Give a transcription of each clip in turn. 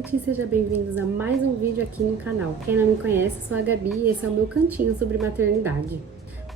gente, sejam bem-vindos a mais um vídeo aqui no canal. Quem não me conhece, eu sou a Gabi e esse é o meu cantinho sobre maternidade.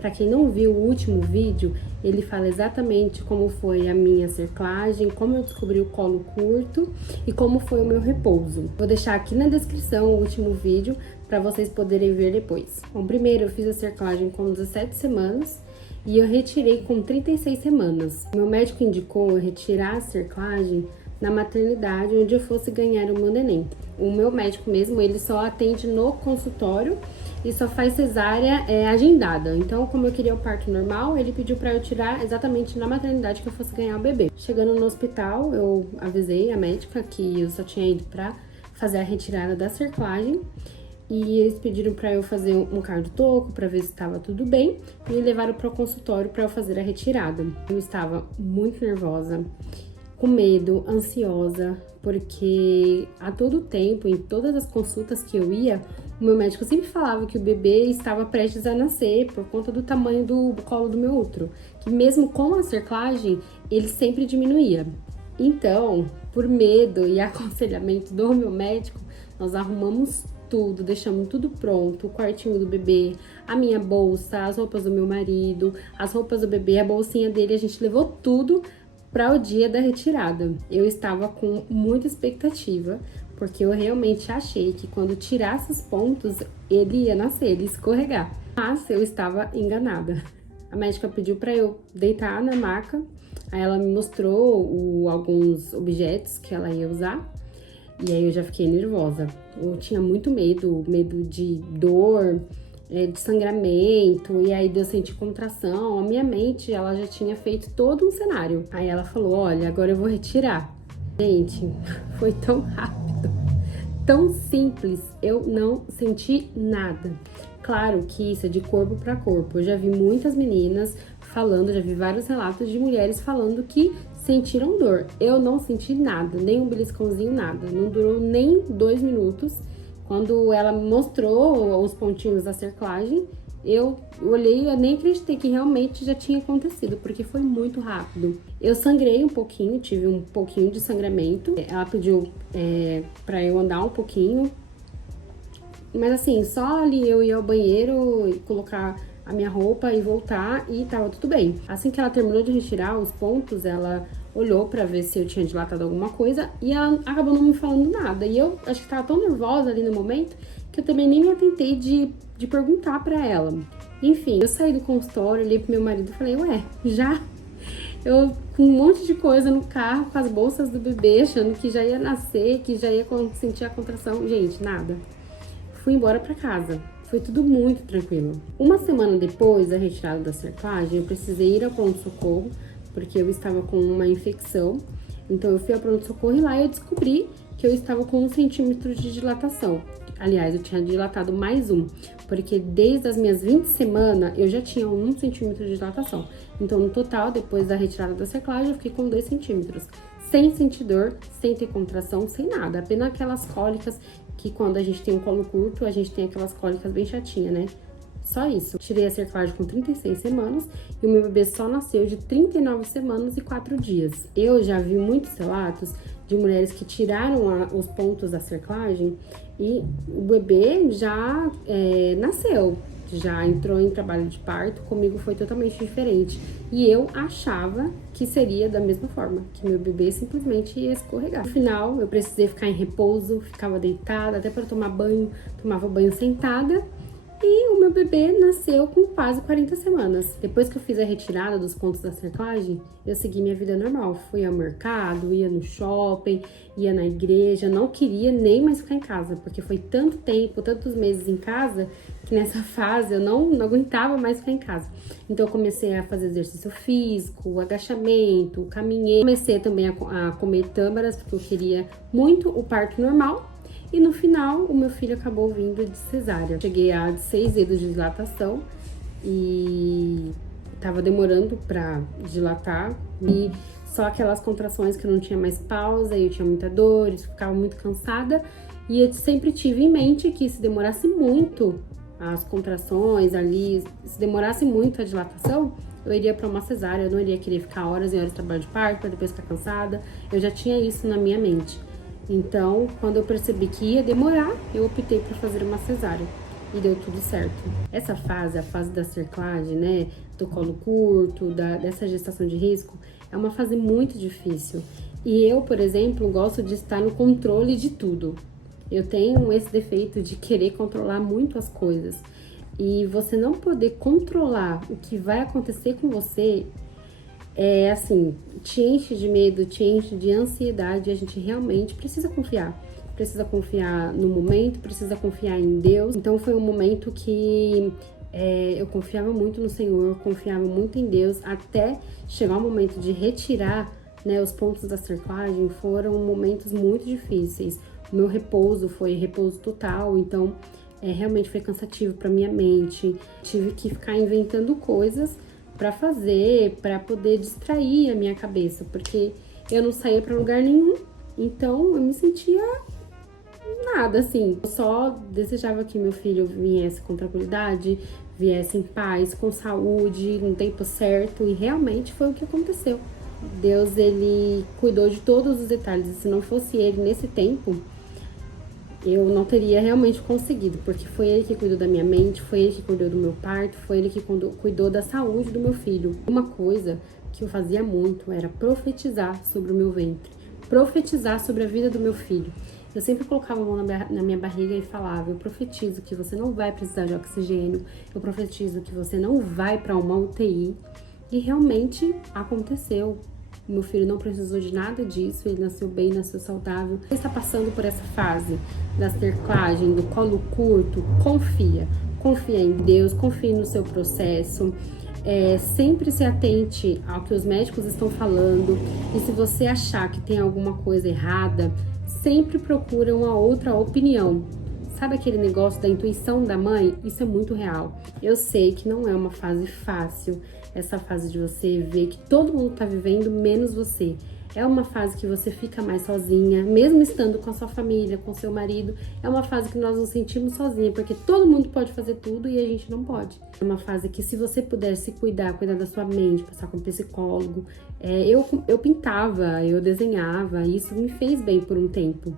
Para quem não viu o último vídeo, ele fala exatamente como foi a minha cerclagem, como eu descobri o colo curto e como foi o meu repouso. Vou deixar aqui na descrição o último vídeo para vocês poderem ver depois. Bom, primeiro eu fiz a cerclagem com 17 semanas e eu retirei com 36 semanas. Meu médico indicou eu retirar a cerclagem na maternidade onde eu fosse ganhar o meu neném. O meu médico mesmo, ele só atende no consultório e só faz cesárea agendada. Então, como eu queria o parto normal, ele pediu para eu tirar exatamente na maternidade que eu fosse ganhar o bebê. Chegando no hospital, eu avisei a médica que eu só tinha ido para fazer a retirada da cerclagem. E eles pediram para eu fazer um cardiotoco para ver se estava tudo bem e me levaram para o consultório para eu fazer a retirada. Eu estava muito nervosa, com medo, ansiosa, porque a todo tempo, em todas as consultas que eu ia, o meu médico sempre falava que o bebê estava prestes a nascer por conta do tamanho do colo do meu útero, que mesmo com a cerclagem, ele sempre diminuía. Então, por medo e aconselhamento do meu médico, nós arrumamos tudo, deixamos tudo pronto, o quartinho do bebê, a minha bolsa, as roupas do meu marido, as roupas do bebê, a bolsinha dele, a gente levou tudo para o dia da retirada. Eu estava com muita expectativa, porque eu realmente achei que quando tirasse os pontos, ele ia nascer, ele ia escorregar. Mas eu estava enganada. A médica pediu para eu deitar na maca, aí ela me mostrou alguns objetos que ela ia usar, e aí eu já fiquei nervosa. Eu tinha muito medo de dor, de sangramento, e aí eu senti contração. A minha mente, ela já tinha feito todo um cenário. Aí ela falou, olha, agora eu vou retirar. Gente, foi tão rápido, tão simples, eu não senti nada. Claro que isso é de corpo para corpo. Eu já vi muitas meninas falando, já vi vários relatos de mulheres falando que sentiram dor. Eu não senti nada, nem um beliscãozinho, nada. Não durou nem 2 minutos. Quando ela me mostrou os pontinhos da cerclagem, eu olhei e nem acreditei que realmente já tinha acontecido, porque foi muito rápido. Eu sangrei um pouquinho, tive um pouquinho de sangramento. Ela pediu pra eu andar um pouquinho, mas assim, só ali eu ia ao banheiro e colocar a minha roupa e voltar e tava tudo bem. Assim que ela terminou de retirar os pontos, ela olhou pra ver se eu tinha dilatado alguma coisa e ela acabou não me falando nada. E eu acho que tava tão nervosa ali no momento que eu também nem me atentei de perguntar pra ela. Enfim, eu saí do consultório, olhei pro meu marido e falei, ué, já? Eu com um monte de coisa no carro, com as bolsas do bebê, achando que já ia nascer, que já ia sentir a contração. Gente, nada. Fui embora pra casa. Foi tudo muito tranquilo. Uma semana depois da retirada da cerclagem, eu precisei ir ao pronto-socorro, porque eu estava com uma infecção. Então eu fui ao pronto-socorro e lá eu descobri que eu estava com 1 centímetro de dilatação. Aliás, eu tinha dilatado mais 1, porque desde as minhas 20 semanas eu já tinha 1 centímetro de dilatação. Então, no total, depois da retirada da cerclagem, eu fiquei com 2 centímetros. Sem sentir dor, sem ter contração, sem nada. Apenas aquelas cólicas que quando a gente tem um colo curto, a gente tem aquelas cólicas bem chatinhas, né? Só isso. Tirei a cerclagem com 36 semanas e o meu bebê só nasceu de 39 semanas e 4 dias. Eu já vi muitos relatos de mulheres que tiraram os pontos da cerclagem e o bebê já nasceu, já entrou em trabalho de parto. Comigo foi totalmente diferente. E eu achava que seria da mesma forma, que meu bebê simplesmente ia escorregar. No final, eu precisei ficar em repouso, ficava deitada, até para tomar banho, tomava banho sentada. E o meu bebê nasceu com quase 40 semanas. Depois que eu fiz a retirada dos pontos da cerclagem, eu segui minha vida normal. Fui ao mercado, ia no shopping, ia na igreja. Não queria nem mais ficar em casa, porque foi tanto tempo, tantos meses em casa, que nessa fase eu não aguentava mais ficar em casa. Então eu comecei a fazer exercício físico, agachamento, caminhei. Comecei também a comer tâmaras, porque eu queria muito o parto normal. E no final, o meu filho acabou vindo de cesárea. Cheguei a 6 dedos de dilatação e tava demorando pra dilatar. E só aquelas contrações que eu não tinha mais pausa, e eu tinha muita dor, eu ficava muito cansada. E eu sempre tive em mente que se demorasse muito as contrações ali, se demorasse muito a dilatação, eu iria pra uma cesárea, eu não iria querer ficar horas e horas de trabalho de parto pra depois ficar cansada. Eu já tinha isso na minha mente. Então, quando eu percebi que ia demorar, eu optei por fazer uma cesárea. E deu tudo certo. Essa fase, a fase da cerclagem, né, do colo curto, dessa gestação de risco, é uma fase muito difícil. E eu, por exemplo, gosto de estar no controle de tudo. Eu tenho esse defeito de querer controlar muito as coisas. E você não poder controlar o que vai acontecer com você, assim, te enche de medo, te enche de ansiedade. E a gente realmente precisa confiar. Precisa confiar no momento, precisa confiar em Deus. Então foi um momento que eu confiava muito no Senhor, confiava muito em Deus, até chegar o momento de retirar, né, os pontos da cerclagem. Foram momentos muito difíceis. O meu repouso foi repouso total, então realmente foi cansativo para minha mente. Tive que ficar inventando coisas para fazer, para poder distrair a minha cabeça, porque eu não saía para lugar nenhum. Então eu me sentia nada, assim. Eu só desejava que meu filho viesse com tranquilidade, viesse em paz, com saúde, no tempo certo, e realmente foi o que aconteceu. Deus, ele cuidou de todos os detalhes, e se não fosse ele nesse tempo, eu não teria realmente conseguido, porque foi ele que cuidou da minha mente, foi ele que cuidou do meu parto, foi ele que cuidou da saúde do meu filho. Uma coisa que eu fazia muito era profetizar sobre o meu ventre, profetizar sobre a vida do meu filho. Eu sempre colocava a mão na minha barriga e falava: eu profetizo que você não vai precisar de oxigênio, eu profetizo que você não vai para uma UTI. E realmente aconteceu. Meu filho não precisou de nada disso, ele nasceu bem, nasceu saudável. Você está passando por essa fase da cerclagem, do colo curto, confia. Confia em Deus, confie no seu processo. Sempre se atente ao que os médicos estão falando. E se você achar que tem alguma coisa errada, sempre procura uma outra opinião. Sabe aquele negócio da intuição da mãe? Isso é muito real. Eu sei que não é uma fase fácil, essa fase de você ver que todo mundo tá vivendo, menos você. É uma fase que você fica mais sozinha, mesmo estando com a sua família, com seu marido. É uma fase que nós nos sentimos sozinha, porque todo mundo pode fazer tudo e a gente não pode. É uma fase que, se você puder se cuidar, cuidar da sua mente, passar com um psicólogo. Eu pintava, eu desenhava, e isso me fez bem por um tempo.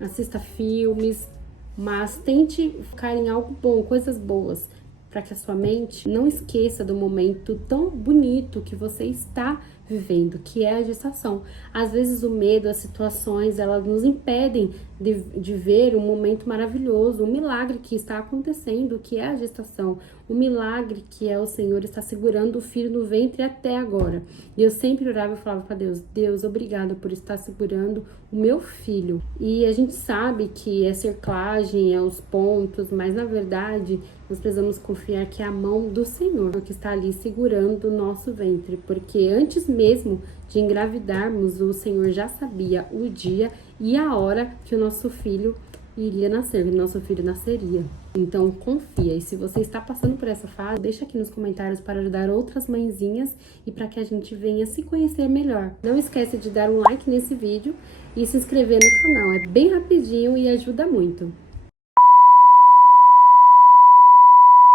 Assista filmes, mas tente focar em algo bom, coisas boas, para que a sua mente não esqueça do momento tão bonito que você está vivendo, que é a gestação. Às vezes o medo, as situações, elas nos impedem de ver um momento maravilhoso, um milagre que está acontecendo, que é a gestação, o milagre que é o Senhor está segurando o filho no ventre até agora. E eu sempre orava e falava para Deus: Deus, obrigada por estar segurando o meu filho. E a gente sabe que é cerclagem, é os pontos, mas na verdade nós precisamos confiar que é a mão do Senhor que está ali segurando o nosso ventre, porque antes mesmo de engravidarmos, o Senhor já sabia o dia e a hora que o nosso filho iria nascer, que o nosso filho nasceria. Então confia, e se você está passando por essa fase, deixa aqui nos comentários para ajudar outras mãezinhas e para que a gente venha se conhecer melhor. Não esquece de dar um like nesse vídeo e se inscrever no canal, é bem rapidinho e ajuda muito.